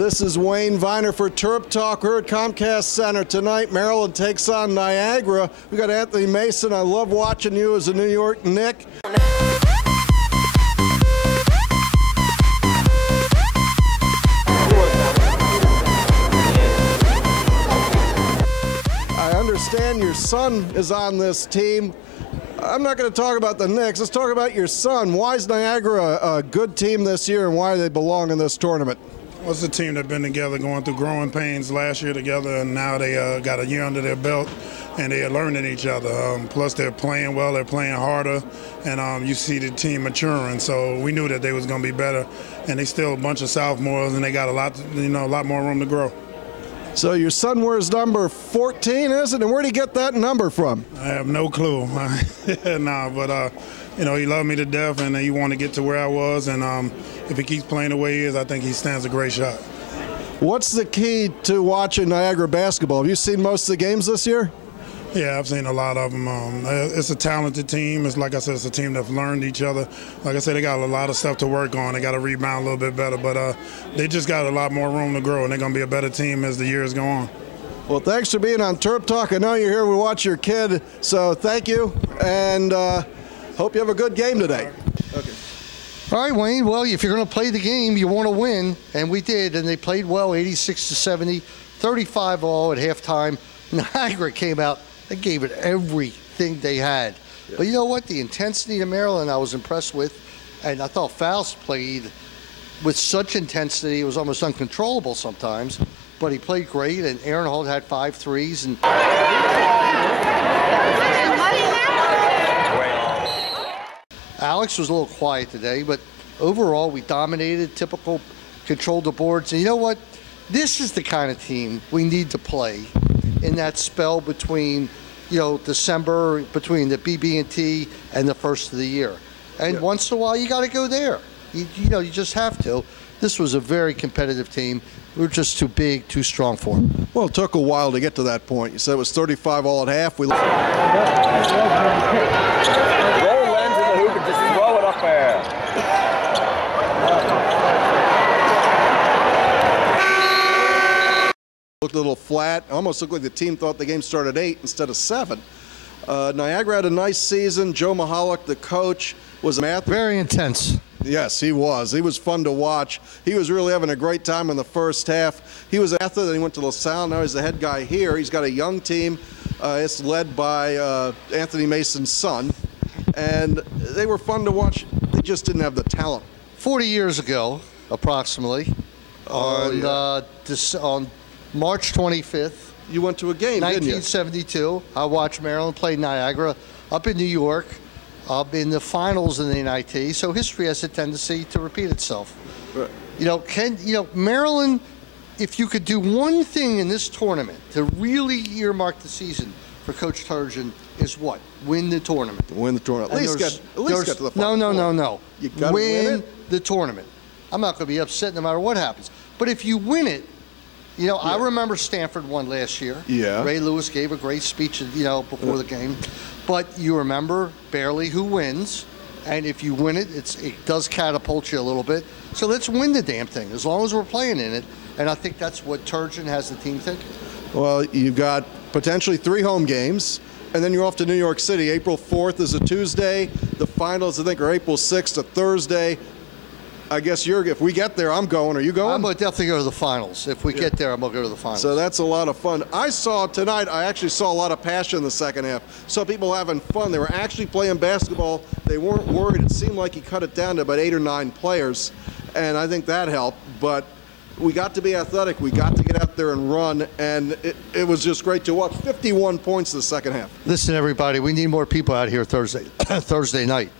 This is Wayne Viener for Terp Talk. We're at Comcast Center tonight. Maryland takes on Niagara. We got Anthony Mason. I love watching you as a New York Knick. I understand your son is on this team. I'm not going to talk about the Knicks. Let's talk about your son. Why is Niagara a good team this year, and why do they belong in this tournament? Well, it's a team that's been together, going through growing pains last year together, and now they got a year under their belt, and they are learning each other. Plus, they're playing well, they're playing harder, and you see the team maturing. So we knew that they was going to be better, and they still a bunch of sophomores, and they got a lot more room to grow. So your son wears number 14, isn't it? And where did he get that number from? I have no clue. But he loved me to death, and he wanted to get to where I was. And if he keeps playing the way he is, I think he stands a great shot. What's the key to watching Niagara basketball? Have you seen most of the games this year? Yeah, I've seen a lot of them. It's a talented team. It's like I said, it's a team that's learned each other. Like I said, they got a lot of stuff to work on. They got to rebound a little bit better, but they just got a lot more room to grow, and they're going to be a better team as the years go on. Well, thanks for being on Terp Talk. I know you're here to watch your kid, so thank you, and hope you have a good game today. Okay. All right, Wayne. Well, if you're going to play the game, you want to win, and we did, and they played well, 86-70, 35 all at halftime. Niagara came out. They gave it everything they had. Yeah. But you know what? The intensity of Maryland I was impressed with. And I thought Faust played with such intensity, it was almost uncontrollable sometimes. But he played great, and Aaron Holt had 5 threes. And Alex was a little quiet today, but overall we dominated, typical, controlled the boards. And you know what? This is the kind of team we need to play in that spell between, December, between the BB&T and the first of the year. And once in a while, you got to go there. You just have to. This was a very competitive team. We were just too big, too strong for them. Well, it took a while to get to that point. You said it was 35 all at half. We roll lens in the hoop and just throw it up there. Looked a little flat. Almost looked like the team thought the game started at 8 instead of 7. Niagara had a nice season. Joe Mahalik, the coach, was a math. Very intense. Yes, he was. He was fun to watch. He was really having a great time in the first half. He was an athlete, then he went to LaSalle. Now he's the head guy here. He's got a young team. It's led by Anthony Mason's son. And they were fun to watch. They just didn't have the talent. 40 years ago, approximately, on March 25th. You went to a game, 1972. Didn't you? I watched Maryland play Niagara up in New York, up in the finals in the NIT. So history has a tendency to repeat itself. Right. Maryland, if you could do one thing in this tournament to really earmark the season for Coach Turgeon, is what? Win the tournament. Win the tournament. At least get to the final. No. You gotta win the tournament. I'm not going to be upset no matter what happens. But if you win it, I remember Stanford won last year. Yeah. Ray Lewis gave a great speech, before the game. But you remember barely who wins, and if you win it, it does catapult you a little bit. So let's win the damn thing, as long as we're playing in it. And I think that's what Turgeon has the team thinking. Well, you've got potentially 3 home games, and then you're off to New York City. April 4th is a Tuesday. The finals, I think, are April 6th, a Thursday. I guess if we get there, I'm going. Are you going? I'm going to definitely go to the finals. If we get there, I'm going to go to the finals. So that's a lot of fun. I actually saw a lot of passion in the second half. Saw people having fun. They were actually playing basketball. They weren't worried. It seemed like he cut it down to about 8 or 9 players, and I think that helped. But we got to be athletic. We got to get out there and run, and it was just great to watch. 51 points in the second half. Listen, everybody, we need more people out here Thursday night.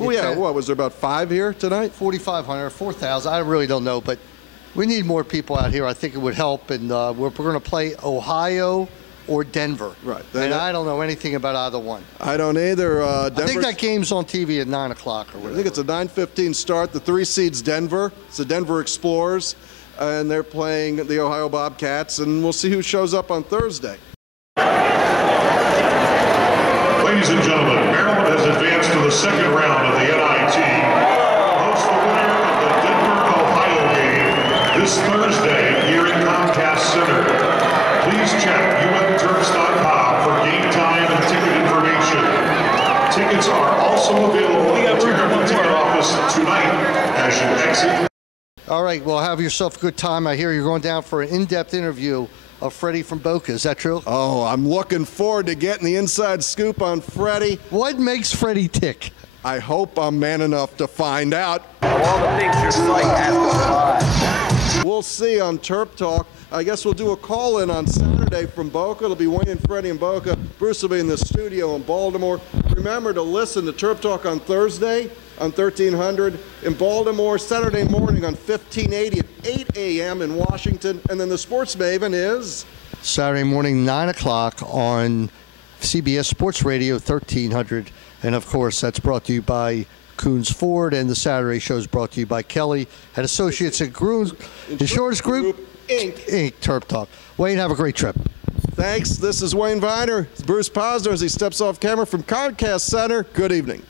Oh, yeah. What, was there about 5 here tonight? 4,500, 4,000. I really don't know, but we need more people out here. I think it would help, and we're going to play Ohio or Denver. Right. And I don't know anything about either one. I don't either. I think that game's on TV at 9 o'clock or whatever. I think it's a 9:15 start. The 3 seeds Denver. It's the Denver Explorers, and they're playing the Ohio Bobcats, and we'll see who shows up on Thursday. Ladies and gentlemen, Maryland has advanced to the second round of the NIT. Hosts the winner of the Denver-Ohio game this Thursday. All right, well, have yourself a good time. I hear you're going down for an in-depth interview of Freddie from Boca. Is that true? Oh, I'm looking forward to getting the inside scoop on Freddie. What makes Freddie tick? I hope I'm man enough to find out. All the things your site has to provide. We'll see on Terp Talk. I guess we'll do a call-in on Saturday from Boca. It'll be Wayne and Freddie in Boca. Bruce will be in the studio in Baltimore. Remember to listen to Terp Talk on Thursday on 1300 in Baltimore, Saturday morning on 1580 at 8 a.m. in Washington. And then the Sports Maven is Saturday morning, 9 o'clock on CBS Sports Radio 1300. And, of course, that's brought to you by Coons Ford, and the Saturday show is brought to you by Kelly and Associates at Groom Insurance Group, Inc. Terp Talk. Wayne, have a great trip. Thanks. This is Wayne Viener. Bruce Posner as he steps off camera from Comcast Center. Good evening.